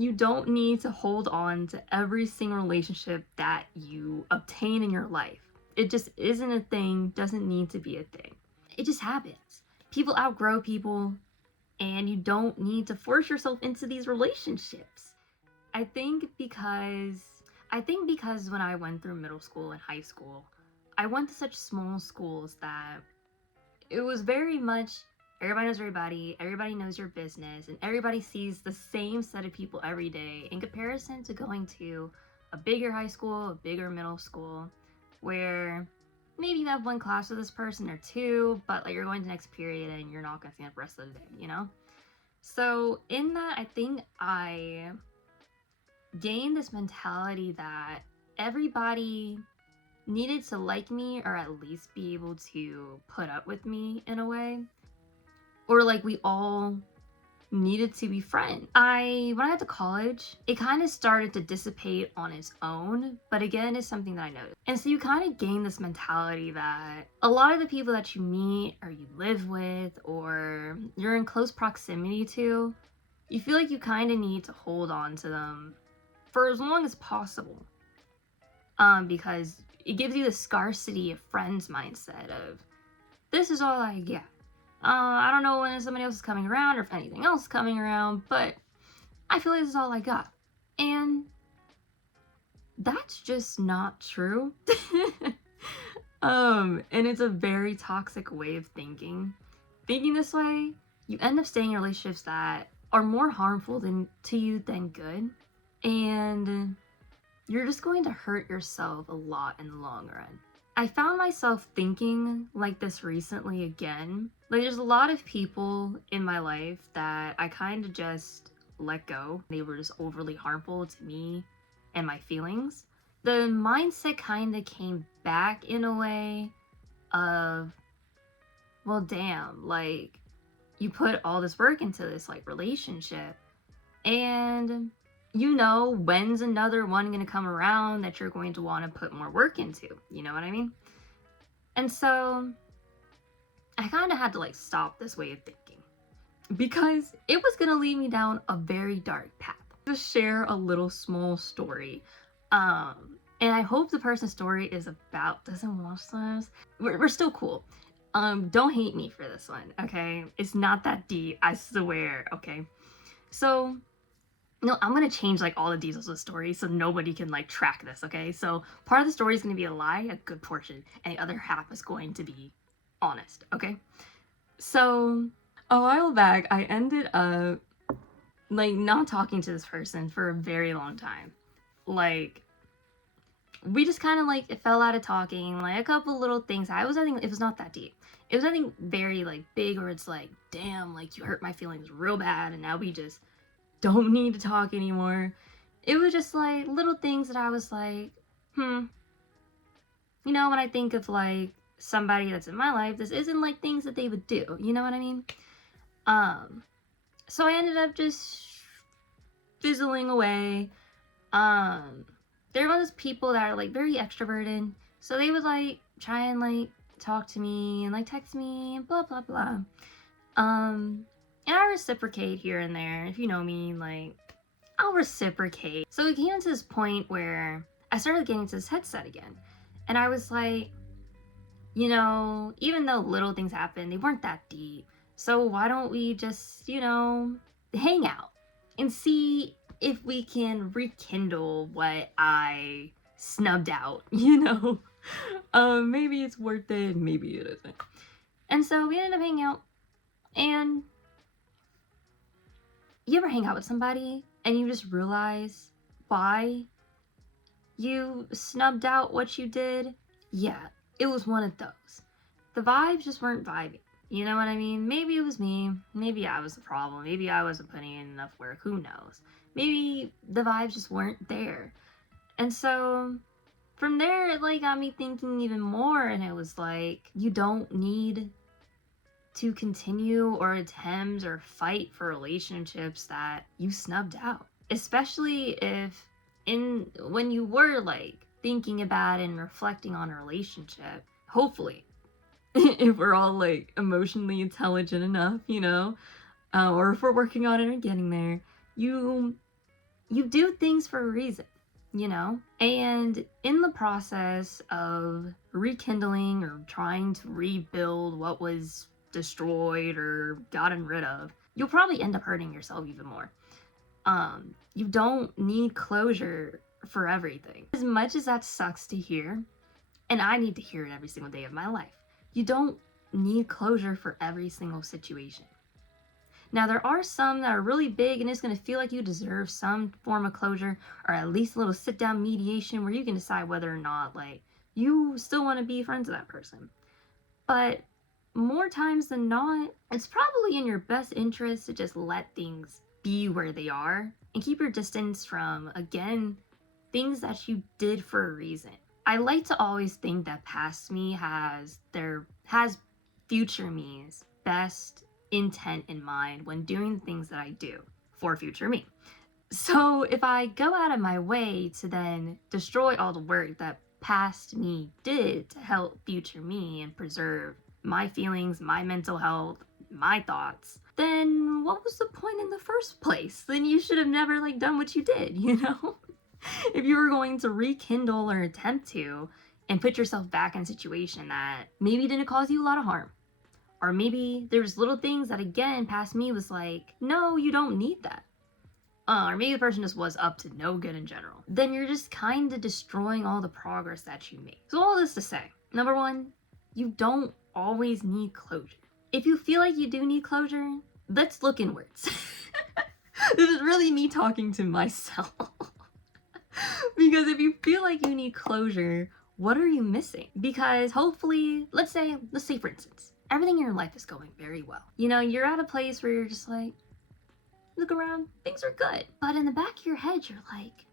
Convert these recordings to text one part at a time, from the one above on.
You don't need to hold on to every single relationship that you obtain in your life. It just isn't a thing, doesn't need to be a thing. It just happens. People outgrow people, and you don't need to force yourself into these relationships. I think because when I went through middle school and high school, I went to such small schools that it was very much everybody knows everybody knows your business, and everybody sees the same set of people every day in comparison to going to a bigger high school, a bigger middle school, where maybe you have one class with this person or two, but like you're going to the next period and you're not going to see them the rest of the day, you know? So in that, I think I gained this mentality that everybody needed to like me or at least be able to put up with me in a way. Or like we all needed to be friends. When I got to college, it kind of started to dissipate on its own, but again, it's something that I noticed. And so you kind of gain this mentality that a lot of the people that you meet or you live with or you're in close proximity to, you feel like you kind of need to hold on to them for as long as possible. Because it gives you the scarcity of friends mindset of, this is all I get. I don't know when somebody else is coming around or if anything else is coming around, but I feel like this is all I got. And that's just not true. And it's a very toxic way of thinking. Thinking this way, you end up staying in relationships that are more harmful to you than good. And you're just going to hurt yourself a lot in the long run. I found myself thinking like this recently again. Like, there's a lot of people in my life that I kind of just let go. They were just overly harmful to me and my feelings. The mindset kind of came back in a way of, well, damn, like, you put all this work into this, like, relationship, and you know when's another one going to come around that you're going to want to put more work into. You know what I mean? And so I kind of had to like stop this way of thinking because it was going to lead me down a very dark path. Just share a little small story. And I hope the person's story is about doesn't watch this. We're still cool. Don't hate me for this one, okay? It's not that deep, I swear, okay? So no, I'm gonna change like all the details of the story so nobody can like track this, okay? So part of the story is gonna be a lie, a good portion, and the other half is going to be honest, okay? So a while back, I ended up like not talking to this person for a very long time. Like, we just kind of like it fell out of talking, like a couple little things. I think it was not that deep. It was nothing very like big where it's like, damn, like you hurt my feelings real bad, and now we just don't need to talk anymore. It was just like little things that I was like, you know, when I think of like somebody that's in my life, this isn't like things that they would do, you know what I mean? So I ended up just fizzling away. There were those people that are like very extroverted, so they would like try and like talk to me and like text me and blah blah blah. And I reciprocate here and there. If you know me, like, I'll reciprocate. So it came to this point where I started getting into this headset again. And I was like, you know, even though little things happened, they weren't that deep. So why don't we just, you know, hang out and see if we can rekindle what I snubbed out, you know? Maybe it's worth it, maybe it isn't. And so we ended up hanging out, and you ever hang out with somebody and you just realize why you snubbed out what you did? Yeah, it was one of those. The vibes just weren't vibing. You know what I mean? Maybe it was me. Maybe I was the problem. Maybe I wasn't putting in enough work. Who knows? Maybe the vibes just weren't there. And so from there, it like got me thinking even more, and it was like, you don't need to continue or attempt or fight for relationships that you snubbed out, especially if when you were like thinking about and reflecting on a relationship, hopefully if we're all like emotionally intelligent enough, you know, or if we're working on it and getting there, you you do things for a reason, you know? And in the process of rekindling or trying to rebuild what was destroyed or gotten rid of, you'll probably end up hurting yourself even more. You don't need closure for everything. As much as that sucks to hear, and I need to hear it every single day of my life, you don't need closure for every single situation. Now, there are some that are really big and it's going to feel like you deserve some form of closure, or at least a little sit down mediation where you can decide whether or not, like, you still want to be friends with that person. But more times than not, it's probably in your best interest to just let things be where they are and keep your distance from, again, things that you did for a reason. I like to always think that past me has future me's best intent in mind when doing things that I do for future me. So if I go out of my way to then destroy all the work that past me did to help future me and preserve my feelings, my mental health, my thoughts, then what was the point in the first place? Then you should have never done what you did, you know? If you were going to rekindle or attempt to and put yourself back in a situation that maybe didn't cause you a lot of harm, or maybe there's little things that, again, past me was like, no, you don't need that. Or maybe the person just was up to no good in general. Then you're just kind of destroying all the progress that you made. So all this to say, number one, you don't always need closure. If you feel like you do need closure, let's look inwards. This is really me talking to myself. Because if you feel like you need closure, what are you missing? Because hopefully, let's say for instance, everything in your life is going very well. You know, you're at a place where you're just like, look around, things are good. But in the back of your head, you're like,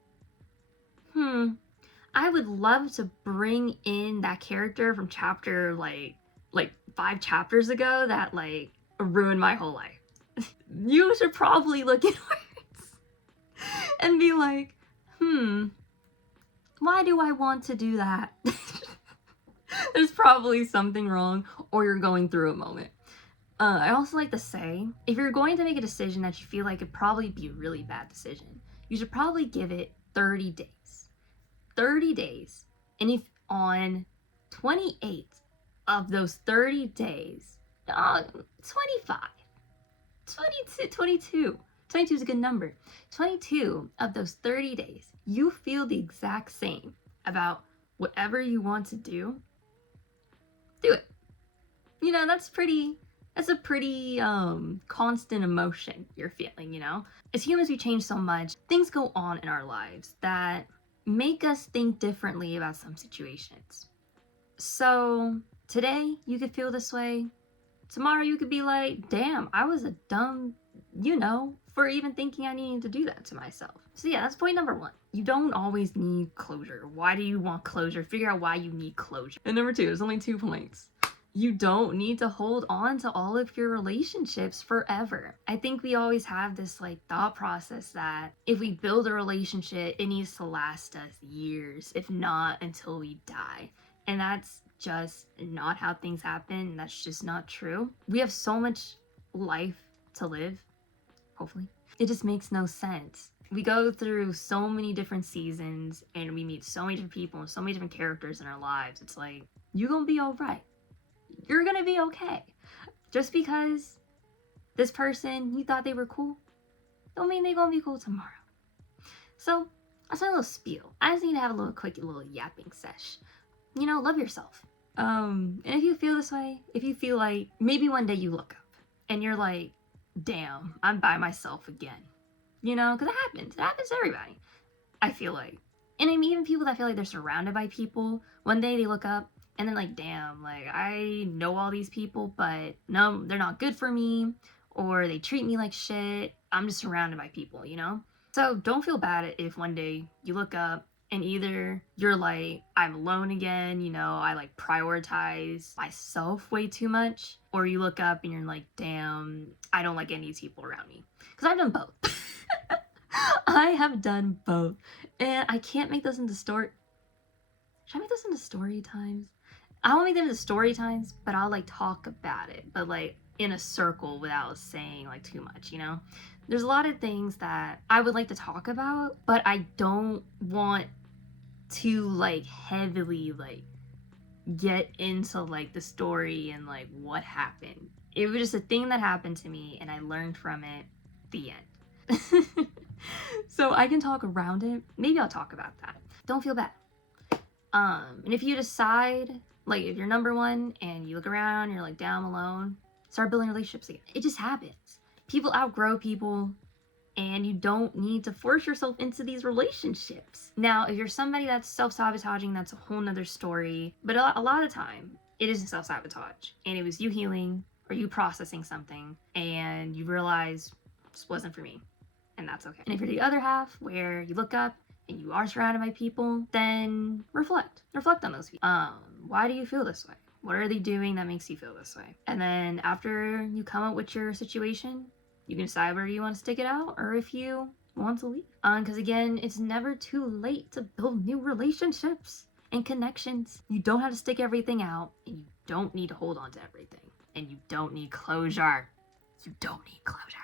I would love to bring in that character from chapter like 5 chapters ago that ruined my whole life. You should probably look inwards and be like, why do I want to do that? There's probably something wrong, or you're going through a moment. I also like to say, if you're going to make a decision that you feel like it'd probably be a really bad decision, you should probably give it 30 days. 30 days. And if on 28 of those 30 days, 25, 22 is a good number. 22 of those 30 days, you feel the exact same about whatever you want to do it. You know, that's a pretty constant emotion you're feeling, you know? As humans, we change so much. Things go on in our lives that make us think differently about some situations. So today you could feel this way. Tomorrow you could be like, damn, I was a dumb, for even thinking I needed to do that to myself. So yeah, that's point number one. You don't always need closure. Why do you want closure? Figure out why you need closure. And number two, there's only 2 points. You don't need to hold on to all of your relationships forever. I think we always have this thought process that if we build a relationship, it needs to last us years, if not until we die. And that's just not how things happen. That's just not true. We have so much life to live, hopefully. It just makes no sense. We go through so many different seasons and we meet so many different people and so many different characters in our lives. It's like, you're gonna be all right. You're gonna be okay. Just because this person, you thought they were cool, don't mean they're gonna be cool tomorrow. So that's my little spiel. I just need to have a little yapping sesh. Love yourself. And if you feel this way, if you feel like maybe one day you look up and you're like, damn, I'm by myself again. Because it happens. It happens to everybody, I feel like. And I mean, even people that feel like they're surrounded by people, one day they look up and then damn, I know all these people, but no, they're not good for me, or they treat me like shit. I'm just surrounded by people, So don't feel bad if one day you look up and either you're like, I'm alone again, I prioritize myself way too much, or you look up and you're like, damn, I don't like any of these people around me. Because I've done both. I have done both. And I can't make those into story. Should I make those into story times? I won't make them into story times, but I'll talk about it, but in a circle without saying too much, There's a lot of things that I would like to talk about, but I don't want to like heavily like get into like the story and like what happened. It was just a thing that happened to me and I learned from it. The end. So I can talk around it. Maybe I'll talk about that. Don't feel bad. And if you decide, like if you're number one and you look around, you're like down alone, start building relationships again. It just happens. People outgrow people, and you don't need to force yourself into these relationships. Now, if you're somebody that's self-sabotaging, that's a whole nother story. But a lot of time, it isn't self-sabotage. And it was you healing or you processing something, and you realize this wasn't for me. And that's okay. And if you're the other half, where you look up and you are surrounded by people, then reflect. Reflect on those people. Why do you feel this way? What are they doing that makes you feel this way? And then after you come up with your situation, you can decide whether you want to stick it out or if you want to leave. Because again, it's never too late to build new relationships and connections. You don't have to stick everything out, and you don't need to hold on to everything. And you don't need closure. You don't need closure.